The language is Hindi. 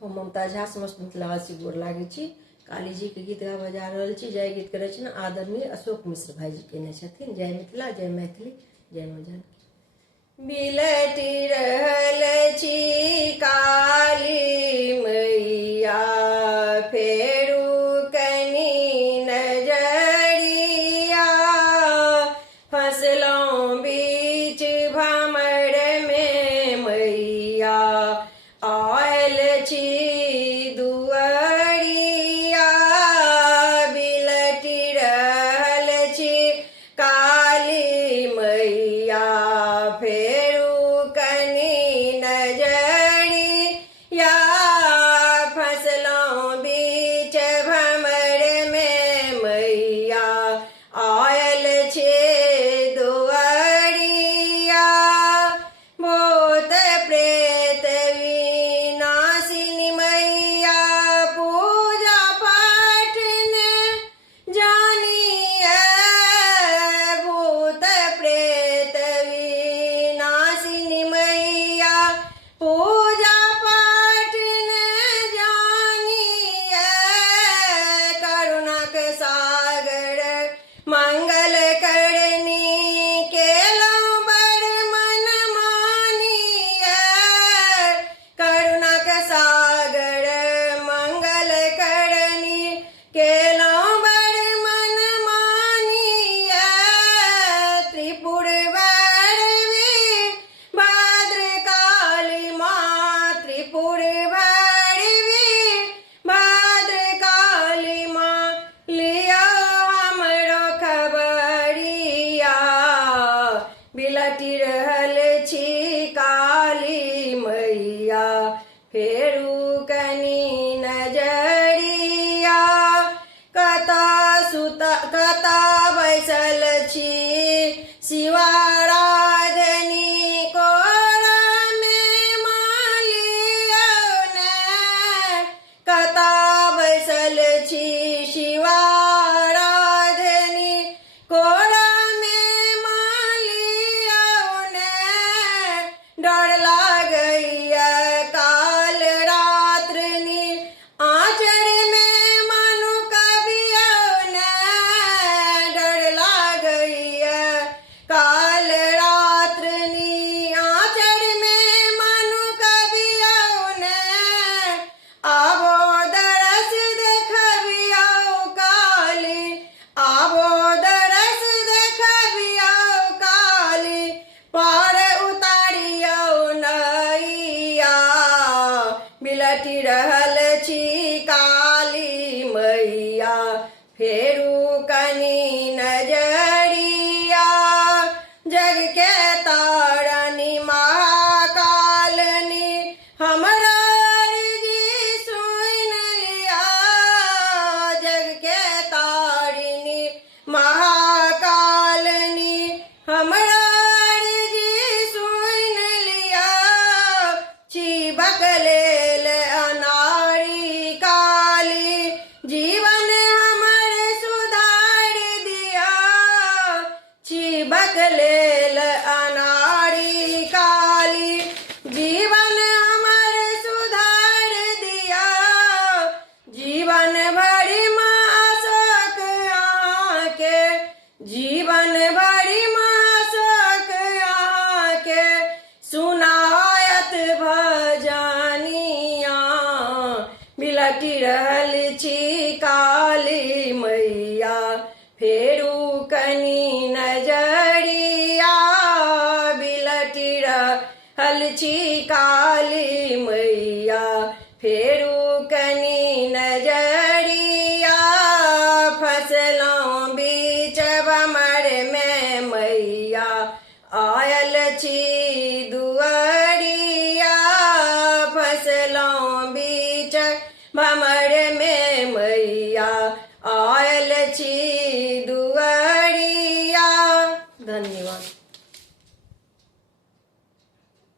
हम ममता झा समस्त मिथिलावासी गोर लागे छी। काली जी के गीत गाबऽ जा रहल छी। जय गीत के रचना आदरणीय अशोक मिश्र भाईजी केने छथिन। जय मिथिला, जय मैथिली, जय माँ जानकी। बिलटि रहल छी काली मैया, फेरू कनी नजरिया, फसलों बीच भमर में मैया, आयल छी दुअरिया। बिलटि रहल छी काली मैया, फेरू कनी नजरिया, फसलों बीच भमर में मैया, आयल छे दुअरिया। भूत प्रेत विनाशिनी मैया, पूजा पाठ ने जानिए। भूत प्रेत विनाशिनी मैया, पूजा पाठ ने जानिए। करुणा के सागर मंगल करनी, केलों बड़ मन मानिए। करुणा के सागर मंगल करनी, केलों बड़ मन मानिए। त्रिपुर भैरवी भद्रकाली माँ, त्रिपुर भैरवी भद्रकाली माँ, लियो हमरो खबरिया। बिलटि रहल छी काली मैया, फेरू कनी नजरिया। कता बैसल छी शिवाराधनी, कोरा में मालियो ने। कता बैसल छी शिवाराधनी, कोरा में मालियो ने। डर लागैया काल रात्रिनी, आँचर में मनु कबियो ने। डर लागैया काल रात्रिनी, आँचर में मनु कबियो ने। आबो दरस देखबियो काली, आबो दरस देखबियो काली, पार उतारियो नैया। बिलटि रहल छी काली मैया, फेरू कनी नजरिया। जग के तारनी महाकालनी, हमरा अर्जी सुन लिया। जग के तारिणी महाकालनी, हमरा अर्जी सुन लिया। चिबक लेल अनारी काली, जीवन हमर सुधार दिया। चिबक लेल अनारी काली, जीवन हमर सुधार दिया। जीवन भरि मासक आके, जीवन भरि मासक आके, सुनायत भजनिया। बिलटि रहल छी काली मैया, फेरू कनी नजरिया। बिलटि रहल छी काली मैया, फेरू कनी नजरिया। फसलों बीच भमर में मैया, आयल छी दुअरिया। फसलों बीच भमर में मैया, आयल छी